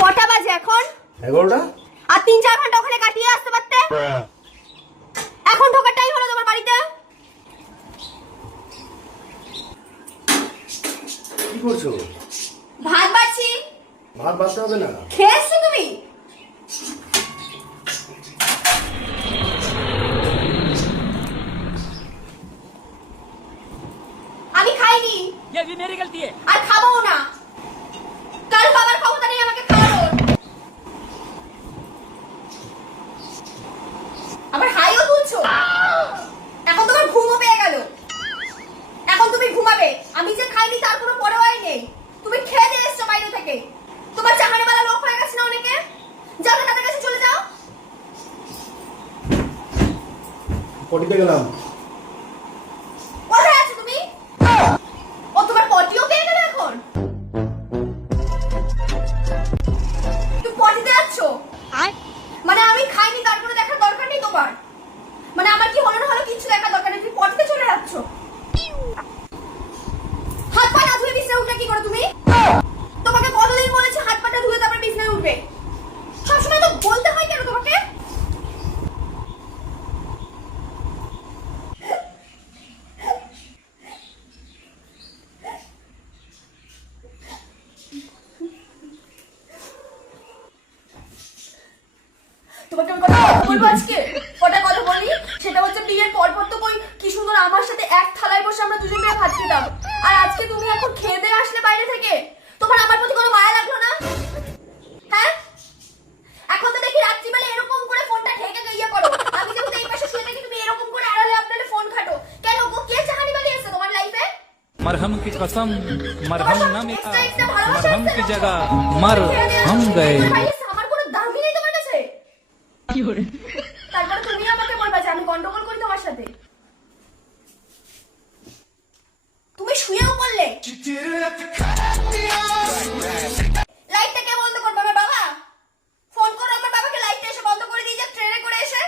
কটা বাজে এখন? 11টা। আর 3-4 ঘন্টা ওখানে কাটিয়ে আসতে পারতে। এখন ঢোকার টাইম হলো তোমার বাড়িতে। কি করছো? ভাত বাড়ছি। ভাত বাড়তে হবে না। খেয়েছো তুমি? আমি খাইনি। ये भी मेरी गलती है। আর খাবো না। কাল বাবার ক্ষমতা নেই আমাকে খাওয়ানোর। আবার হাইও তুলছো। এখন তোমার ঘুমও পেয়ে গেল। এখন তুমি ঘুমাবে। আমি যে খাইনি তার কোনো পরোয়াই নেই। তুমি খেয়ে দিয়ে এসছো বাইরে থেকে। তোমার চাহানিওয়ালা লোক হয়ে গেছে না অনেকে। যাও না, তাদের কাছে চলে যাও। পটিতে গেলাম। কোথায় আছো তুমি? ও তোমার পটিও পেয়ে গেল এখন। তুমি পটিতে যাচ্ছো? মানে আমি খাইনি তার কোনো দেখার দরকার নেই তোমার? মানে আমার কি হলো না হলো কিছু দেখার দরকার নেই, তুমি পটিতে চলে যাচ্ছো? হাত পা না ধুয়ে বিছানায় উঠলে কি করে তুমি? তোমাকে কতদিন বলেছি হাত পাটা ধুয়ে তারপর বিছানায় উঠবে? সবসময় তো বলতে হয় কেন তোমাকে? তোমাকে আমি কথা বলবো আজকে। কটা কথা বলি, সেটা হচ্ছে বিয়ের পর তো কই কি সুন্দর আমার সাথে এক থালায় বসে আমরা দুজন মিলে ভাত খেতাম। আর আজকে তুমি এখন খেয়ে দিয়ে আসলে বাইরে থেকে, তোমার আমার প্রতি কোনো মায়া লাগলো না? হ্যাঁ, এখন তো দেখি রাত্রিবেলা এরকম করে ফোনটা ঢেকে ইয়ে করো। আমি যেহেতু এই পাশে শুয়ে থাকি, তুমি এরকম করে আড়ালে আপনার ফোন ঘাটো কেন? গো কে চাহানি বালি এসে তোমার লাইফে? मरहम की कसम मरहम न मिला, मरहम की जगह मर हम गए। আমার কোনো দামই নেই তোমার কাছে। তারপরে তুমি আমাকে বলবা যে আমি গন্ডগোল করি তোমার সাথে। তুমি শুয়েও পড়লে। লাইটটা কে বন্ধ করবে? আমার বাবা। ফোন করো আমার বাবাকে, লাইটটা এসে বন্ধ করে দিয়ে যাক ট্রেনে করে এসে।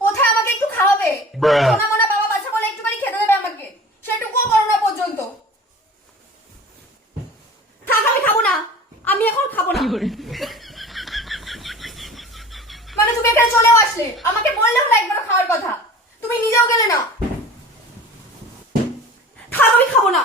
কোথায় আমাকে একটু খাওয়াবে? সোনা মোনা বাবা বাচ্চা বলে একটুখানি খেতে দেবে আমাকে, সেটুকুও করো না পর্যন্ত। থাক, আমি খাবো না। আমি এখন খাবো না। মানে তুমি এখানে চলেও আসলে, আমাকে বললে হলো একবার খাওয়ার কথা, তুমি নিজেও গেলে না। থাক, আমি খাবো না।